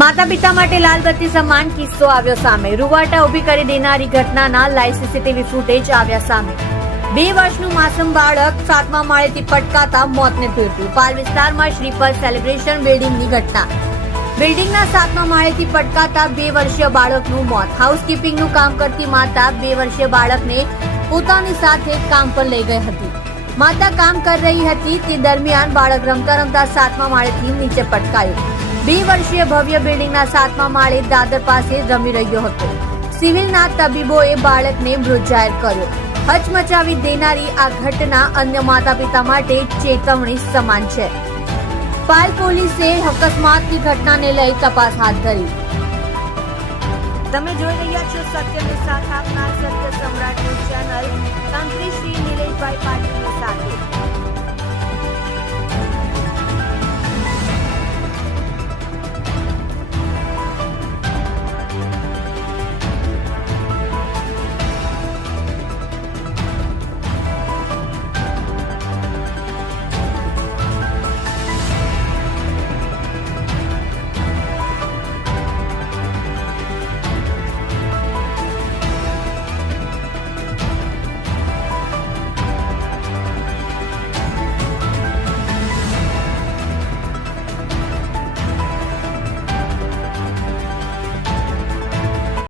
માતા પિતા માટે લાલ બત્તી સમાન કિસ્સો આવ્યો સામે. રૂવાટા ઉભી કરી દેનારી ઘટનાના લાઈવ સીસીટીવી ફૂટેજ આવ્યા સામે. 2 વર્ષનું માસૂમ બાળક 7મા માળેથી પટકાતા મોતને ભેટ્યું. પાલ વિસ્તારમાં શ્રીપદ સેલિબ્રેશન બિલ્ડિંગની ઘટના. બિલ્ડિંગના 7મા માળેથી પટકાતા 2 વર્ષીય બાળકનું મોત. હાઉસકીપિંગનું કામ કરતી માતા 2 વર્ષીય બાળકને પોતાની સાથે કામ પર લઈ ગઈ હતી. માતા કામ કરી રહી હતી તે દરમિયાન બાળક રમતા રમતા 7મા માળેથી નીચે પટકાયું. 2 વર્ષીય ભવ્ય બિલ્ડિંગના 7મા માળે દાદર પાસે રમી રહ્યો હતો. સિવિલના તબીબોએ બાળકને મૃત જાહેર કર્યો. હચમચાવી દેનારી આ ઘટના અન્ય માતા પિતા માટે ચેતવણી સમાન છે. પાલ પોલીસે અકસ્માતની ઘટનાને લઈ તપાસ હાથ ધરી. તમે જોઈ રહ્યા છો સત્યની સાથ આપનાર સત્ય સમ્રાટ ન્યૂઝ ચેનલ તંત્રી શ્રી નિલેશભાઈ પાટીલની સાથે.